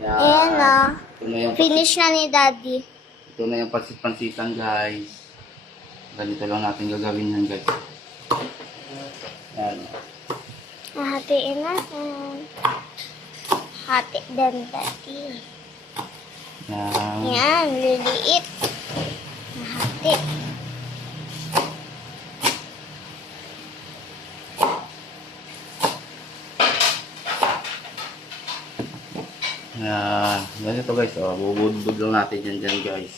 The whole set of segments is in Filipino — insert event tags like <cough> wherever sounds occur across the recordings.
Yan. Ayan na. Ito na yung Finish na ni Daddy. Ito na yung pansit-pansitan guys. Ganito lang natin gagawin yan guys. Yan. Hahatiin natin. Hati din, Daddy. Yan. Yan, liliit. Yan. Ganito guys. Oh, bubudbud lang natin yan dyan guys.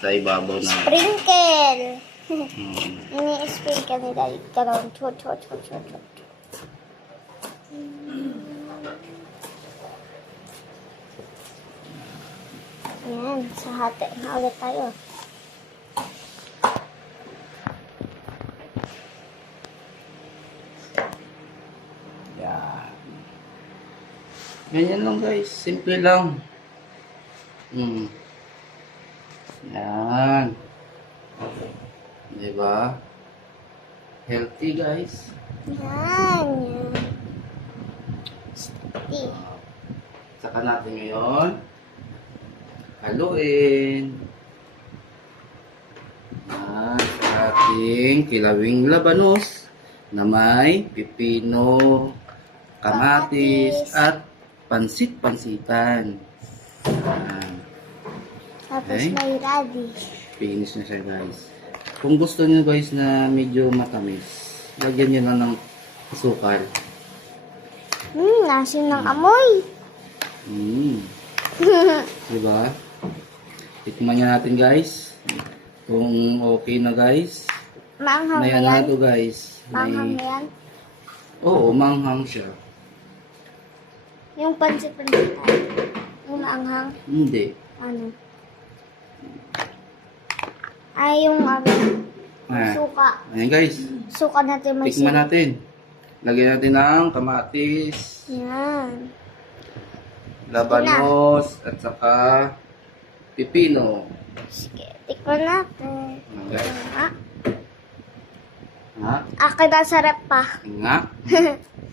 Sa ibabaw na. Sprinkle. Hmm. Ini-sprinkle ni Daddy. Karoon. Chot, chot, chot, chot, chot. Ayan, sa hati na ulit tayo. Yan. Ganyan lang guys. Simple lang. Hmm. Yan. Diba? Healthy guys. Yan. Saka natin ngayon. Haluin. Yan. Sa ating kilawing labanos na may pipino, Kamatis. at pansit-pansitan. Tapos Okay. may radish. Finish na siya guys. Kung gusto niyo guys na medyo matamis, lagyan niyo na ng asukal. Hmm, nasin ng amoy. Mm. <laughs> Diba? Tikman niya natin guys. Kung okay na guys. Maanghang na Mayan yan. na to guys. Maanghang yan. Oo, manghang siya. Yung pansit-pansit tayo. Yung maanghang. Hindi. Ano? Ay, yung ano. Ah. Suka. Ayan guys. Suka natin may Tikman sili. natin. Lagyan natin ng kamatis, Yan. labanos, at saka pipino. Sige, tikman natin. Ayan, guys. Ha? Ha? Akin na sa rep pa. Nga. <laughs>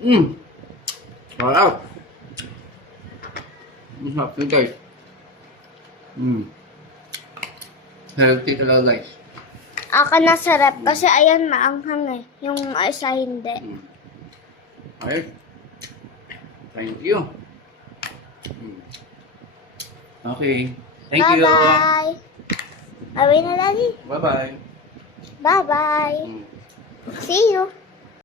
Mmm. Sarap. Ang sarap nito guys. Mmm. Healthy talaga guys. Akin na sa rep kasi ayan maanghang eh. Yung isa hindi. Mm. Okay. Thank you. Mm. Okay. Thank you. Bye-bye. Away na lagi. Bye-bye. Bye-bye. Mm. See you.